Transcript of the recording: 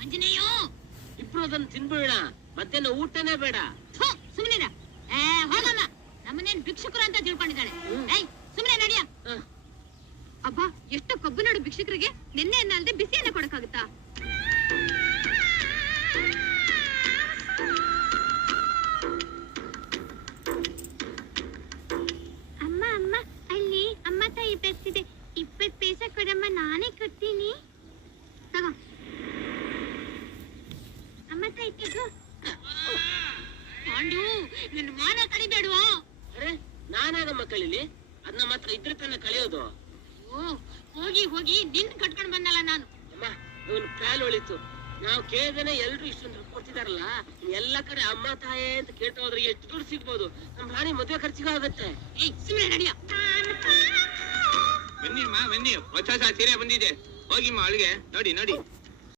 ಆಂಜನೇಯ ಇಬ್ರು ಅದನ್ನ ತಿನ್ಬೇಡ ಮತ್ತೇನು ಊಟನೇ ಬೇಡ. ಸುಮ್ಮನಿರ. ಹೋಗಮ್ಮ, ನಮ್ಮನೇನ್ ಭಿಕ್ಷುಕರು ಅಂತ ತಿಳ್ಕೊಂಡಿದ್ದಾಳೆ. ಸುಮ್ಮನೆ ನಡಿಯ. ಅಬ್ಬಾ, ಎಷ್ಟು ಕಬ್ಬು ನೋಡು ಭಿಕ್ಷುಕರಿಗೆ. ನಿನ್ನೆ ಅನ್ನ ಅಲ್ದೆ ಬಿಸಿಯನ್ನ ಕೊಡಕ್ಕಾಗುತ್ತಾ? ಅಮ್ಮ ಅಮ್ಮ, ಅಲ್ಲಿ ಅಮ್ಮ ತಾಯಿ ಬರ್ತಿದೆ. 20 ಪೈಸೆ ಕೊಡಮ್ಮ, ನಾನೇ ಕೊಡ್ತೀನಿ. ತಗೋ ಅಮ್ಮ ತಾಯಿ, ತಗೋ. ಪಾಂಡು, ನಿನ್ನ ಮಾನ ಕಳಿಬೇಡುವ. ಅರೆ, ನಾನಾಗಮ್ಮ ಕಳೀಲಿ? ಅದನ್ನ ಮಾತ್ರ ಇದ್ರೆ ತಾನೆ ಕಳೆಯೋದು. ಹೋಗಿ ಹೋಗಿ ನಿನ್ ಕಟ್ಕೊಂಡ್ ಬಂದಲ್ಲ ನಾನು. ಅಮ್ಮ, ಇವನ್ ಕಾಲು ಹೊಳಿತು. ನಾವು ಕೇಳ್ದೇನೆ ಎಲ್ರು ಇಷ್ಟೊಂದು ಕೊಡ್ತಿದಾರಲ್ಲ, ಎಲ್ಲ ಕಡೆ ಅಮ್ಮ ತಾಯೇ ಅಂತ ಕೇಳ್ತಾ ಹೋದ್ರೆ ಎಷ್ಟು ದುಡ್ಡು ಸಿಗ್ಬೋದು. ನಮ್ ರಾಣಿ ಮದುವೆ ಖರ್ಚಿಗೂ ಆಗತ್ತೆ. ಸುಮ್ಮನೆ ನಡಿಯ. ಬನ್ನಿ ಅಮ್ಮ, ಬನ್ನಿ. ಹೊಸ ಸೀರೆ ಬಂದಿದೆ. ಹೋಗಿಮ್ಮ ಅಳಿಗೆ ನೋಡಿ ನೋಡಿ.